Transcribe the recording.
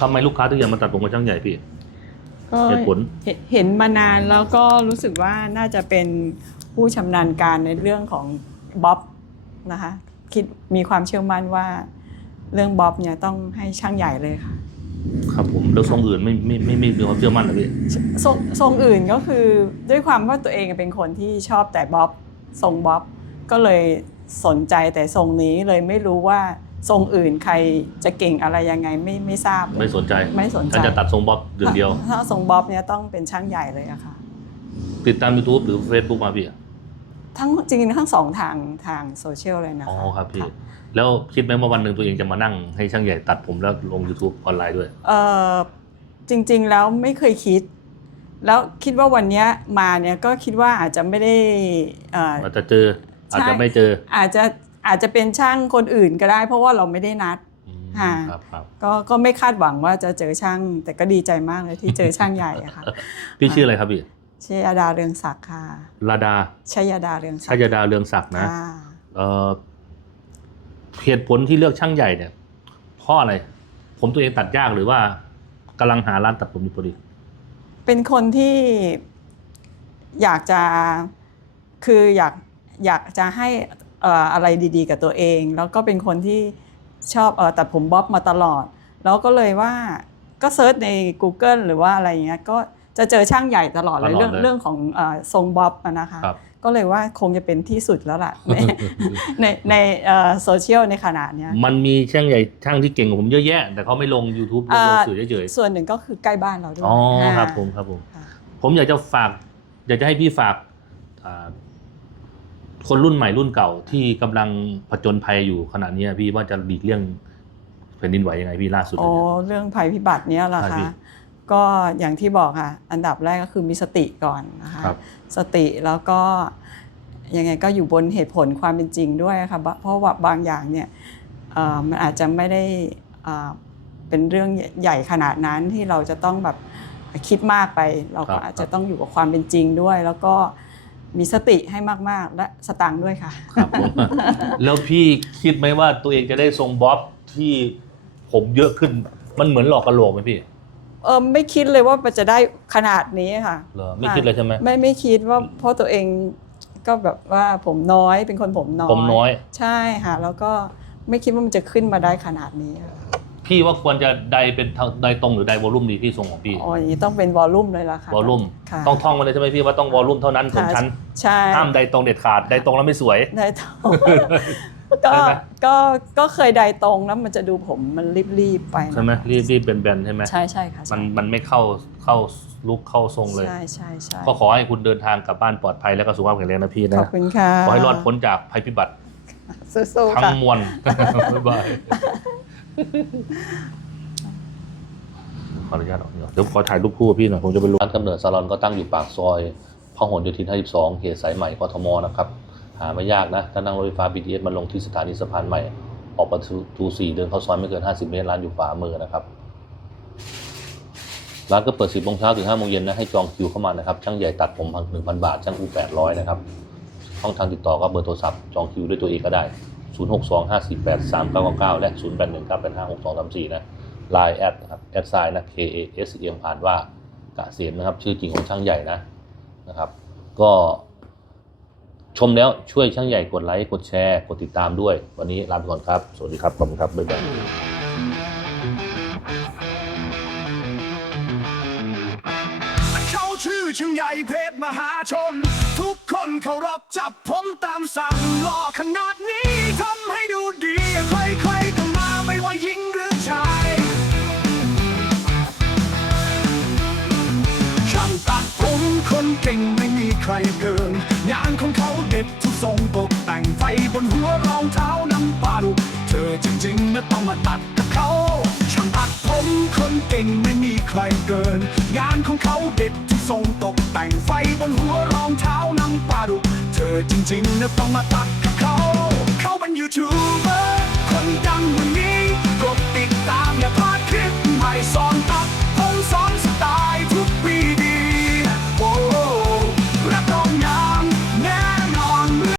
ทำไมลูกค้าถึงอยากมาตัดผมกับช่างใหญ่พี่ ก็เหตุผล เห็นเห็นมานานแล้วก็รู้สึกว่าน่าจะเป็นผู้ชำนาญการในเรื่องของบ๊อบนะคะคิดมีความเชื่อมั่นว่า เรื่องบ๊อบเนี่ยต้องให้ช่างใหญ่เลยค่ะครับผมแล้วทรงอื่นไม่ไม่ไม่ไม่มีความเชื่อมั่นนะพี่ทรงทรงอื่นก็คือด้วยความว่าตัวเองเป็นคนที่ชอบแต่บ๊อบทรงบ๊อบก็เลยสนใจแต่ทรงนี้เลยไม่รู้ว่า ทรงอื่นใครจะเก่งอะไรยังไงไม่ไม่ทราบเลยไม่สนใจไม่สนใจฉันจะตัดทรงบ๊อบเดือนเดียวถ้าถ้าทรงบ๊อบเนี่ยต้องเป็นช่างใหญ่เลยอะค่ะ ติดตาม YouTube หรือ Facebook มาพี่ทั้งจริงๆทั้งสองทางทางโซเชียลเลยนะคะอ๋อครับพี่ แล้วคิดไหมว่าวันหนึ่งตัวเองจะมานั่งให้ช่างใหญ่ตัดผมแล้วลง YouTube ออนไลน์ด้วย เออจริง ๆ แล้วไม่เคยคิด แล้วคิดว่าวันเนี้ยมาเนี่ยก็คิดว่าอาจจะไม่ได้เอ่ออาจจะเจอใช่อาจจะไม่เจออาจจะ อาจจะเป็นช่างคนอื่นก็ได้ เพราะว่าเราไม่ได้นัดอืมค่ะครับครับก็ก็ไม่คาดหวังว่าจะเจอช่าง แต่ก็ดีใจมากเลยที่เจอช่างใหญ่อะค่ะพี่ชื่ออะไรครับพี่ชยดาเรืองศักดิ์ค่ะลาดาชยดาเรืองศักชาดิ์ยดาเรืองศักดิ์นะค่ะเอ่อเหตุผลที่เลือกช่างใหญ่เนี่ยเพราะอะไร ผมตัวเองตัดยากหรือว่ากำลังหาร้านตัดผมอยู่พอดี เป็นคนที่อยากจะคืออยากอยากจะให้เอ่ออะไรดีๆ กับตัวเอง แล้วก็เป็นคนที่ชอบเอ่อตัดผมบ๊อบมาตลอด แล้วก็เลยว่าก็เซิร์ชใน Google หรือว่าอะไรเงี้ยก็จะเจอช่างใหญ่ตลอดเลยตลอดเรื่องเลยเรื่องของเอ่อทรงบ๊อบอะนะคะครับก็เลยว่าคงจะเป็นที่สุดแล้วล่ะ ในในในเอ่อโซเชียลในขนาดเนี้ยมันมีช่างใหญ่ช่างที่เก่งกว่าผมเยอะแยะ แต่เขาไม่ลง YouTube ลงอ่าสื่อเฉยส่วนหนึ่งก็คือใกล้บ้านเราด้วๆยอ๋ออ่าครับผมครับผมค่ะผมอยากจะฝาก อยากจะให้พี่ฝากอ่า คนรุ่นใหม่รุ่นเก่าที่กำลังผจญภัยอยู่ขณะนี้พี่ว่าจะหลีกเลี่ยงแผ่นดินไหวยังไงพี่ล่าสุดโอ้เนี่ยเรื่องภัยพิบัติเนี้ยเหรอใช่พี่คะก็อย่างที่บอกค่ะ อันดับแรกก็คือมีสติก่อนนะคะครับสติแล้วก็ยังไงก็อยู่บนเหตุผลความเป็นจริงด้วยค่ะบะเพราะว่าบางอย่างเนี่ยเอ่อมันอาจจะไม่ได้เอ่อเป็นเรื่องใหญ่ขนาดนั้นที่เราจะต้องแบบคิดมากไป เราครัก็บอาจจะต้องอยู่กับความเป็นจริงด้วย แล้วก็ มีสติให้มาก ๆ และสตังค์ด้วยค่ะ ครับผม แล้วพี่คิดไหมว่าตัวเองจะได้ทรงบ๊อบที่ผมเยอะขึ้น มันเหมือนหลอกกระโหลกไหมพี่เออไม่คิดเลยว่ามันจะได้ขนาดนี้ค่ะ เหรอไม่คิดเลยใช่ไหม ไม่ไม่คิดว่าเพราะตัวเองก็แบบว่าผมน้อยเป็นคนผมน้อยผมน้อย ใช่ค่ะ แล้วก็ไม่คิดว่ามันจะขึ้นมาได้ขนาดนี้ค่ะ พี่ว่าควรจะไดเป็นทางไดตรงหรือไดวอลลุ่มดีพี่ทรงของพี่อ๋ออย่างนี้ต้องเป็นวอลลุ่มเลยล่ะค่ะวอลลุ่มค่ะต้องท่องมาเลยใช่ไหมพี่ว่าต้องวอลลุ่มเท่านั้นของค่ะฉันใช่ห้ามไดตรงเด็ดขาดไดตรงแล้วไม่สวยได้ตรงก็ใช่ไหมก็ก็เคยไดตรงแล้วมันจะดูผมมันรีบๆไปนะใช่ไหมรีบรีบเป็นแบนๆใช่ไหมใช่ใช่ค่ะมันมันไม่เข้าเข้าลุกเข้าทรงเลยใช่ใช่ใช่ก็ขอให้คุณเดินทางกลับบ้านปลอดภัยแล้วก็สุขภาพแข็งแรงนะพี่ขนะอบคุณค่ะขอให้รอดพ้นจากภัยพิบัติสู้ๆทั้งค่ะมวลบ๊ายบาย ขออนุญาตออกเดี๋ยวขอถ่ายรูปคู่กับพี่หน่อยผมจะไปรู้ร้านกำเนิดซาลอนก็ตั้งอยู่ปากซอยพหลโยธิน 52 เขตสายใหม่กทมนะครับ หาไม่ยากนะ ถ้านั่งรถไฟฟ้า BTS มาลงที่สถานีสะพานใหม่ ออกประตู4เดินเข้าซอยไม่เกิน 50 เมตร ร้านอยู่ขวามือนะครับ ร้านก็เปิด 10โมงเช้าถึง5โมงเย็นนะ ให้จองคิวเข้ามานะครับ ช่างใหญ่ตัดผมพัน1,000บาท ช่างอู800 นะครับ ช่องทางติดต่อก็เบอร์โทรศัพท์ จองคิวด้วยตัวเองก็ได้ 0625483999 และ 0819856234 นะ Line แอดครับแอดไซน์นะ K A S E M อ่านว่ากะเสียมนะครับ ชื่อจริงของช่างใหญ่นะนะครับ ก็ชมแล้วช่วยช่างใหญ่กดไลค์กดแชร์ กดติดตามด้วย วันนี้ลาไปก่อนครับ สวัสดีครับขอบคุณครับบ๊ายบายชื่อชิงใหญ่เพชรมหาชน ทุกคนเคารพจับผมตามสั่งหล่อขนาดนี้ ทำให้ดูดีใครๆก็มาไม่ว่าหญิงหรือชายช่างตัดผมคนเก่งไม่มีใครเกิน งานของเขาเด็ดทุกทรงตกแต่งไฟบนหัวรองเท้าน้ำปลาดุเธอจริงๆนะต้องมาตัดกับเขาช่างตัดผมคนเก่งไม่มีใครเกิน งานของเขาเด็ดที่ทรงตกแต่งไฟบนหัวรองเท้าน้ำปลาดุเธอจริงๆนะต้องมาตัด ยูทูบเบอคนดังมัน